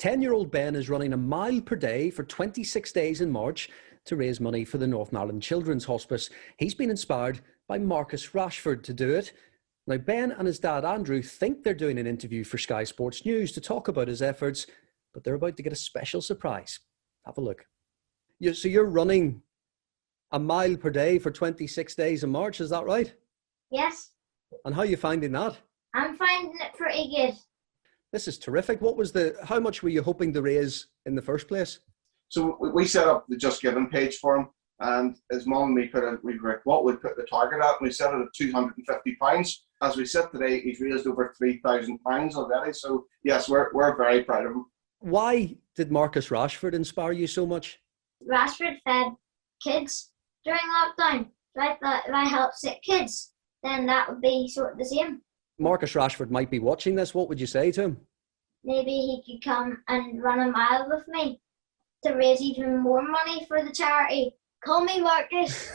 10-year-old Ben is running a mile per day for 26 days in March to raise money for the Northern Ireland Children's Hospice. He's been inspired by Marcus Rashford to do it. Now, Ben and his dad Andrew think they're doing an interview for Sky Sports News to talk about his efforts, but they're about to get a special surprise. Have a look. So you're running a mile per day for 26 days in March, is that right? Yes. And how are you finding that? I'm finding it pretty good. This is terrific. How much were you hoping to raise in the first place? So we set up the Just Giving page for him, and his mum and me we were what we'd put the target at, and we set it at £250. As we sit today, he's raised over £3,000 already. So yes, we're very proud of him. Why did Marcus Rashford inspire you so much? Rashford fed kids during lockdown. So I thought if I help sick kids, then that would be sort of the same. Marcus Rashford might be watching this. What would you say to him? Maybe he could come and run a mile with me to raise even more money for the charity. Call me Marcus.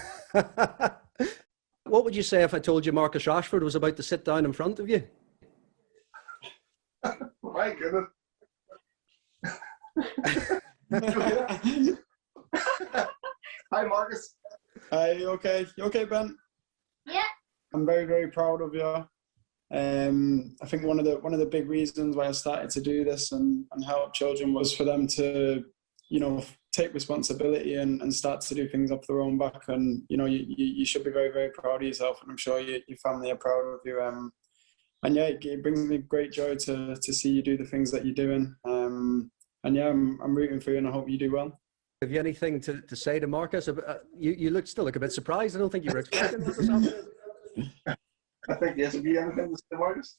What would you say if I told you Marcus Rashford was about to sit down in front of you? My goodness. Hi, Marcus. Hi, you okay? You okay, Ben? Yeah. I'm very, very proud of you. I think one of the big reasons why I started to do this and help children was for them to, take responsibility and start to do things off their own back. And you should be very, very proud of yourself, and I'm sure your family are proud of you. And yeah, it brings me great joy to see you do the things that you're doing. And yeah, I'm rooting for you, and I hope you do well. Have you anything to say to Marcus? You still look a bit surprised. I don't think you were expecting that this afternoon. I think yes. Have you anything to say, Marcus?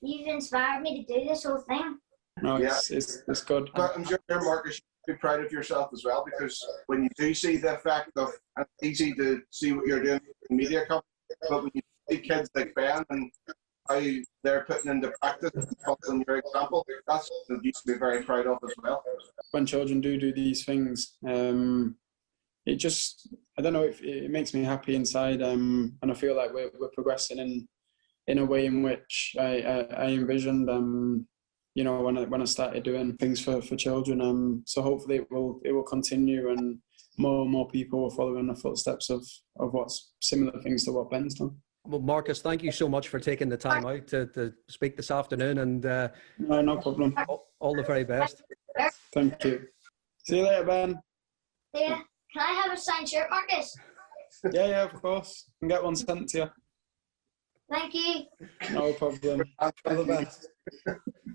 You've inspired me to do this whole thing. No, it's good. But I'm sure, Marcus, you should be proud of yourself as well, because when you do see the effect of, it's easy to see what you're doing in media companies, but when you see kids like Ben and how they're putting into practice and following your example, that's something you should be very proud of as well. When children do these things, it just, I don't know, it makes me happy inside, and I feel like we're progressing in a way in which I envisioned, when I started doing things for children. So hopefully it will continue, and more people will follow in the footsteps of what's similar things to what Ben's done. Well, Marcus, thank you so much for taking the time out to speak this afternoon, and no problem. All the very best. Thank you. See you later, Ben. Yeah. Can I have a signed shirt, Marcus? Yeah, of course. I can get one sent to you. Thank you. No problem. All the best.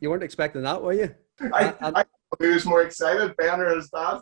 You weren't expecting that, were you? I was more excited, Ben or his dad.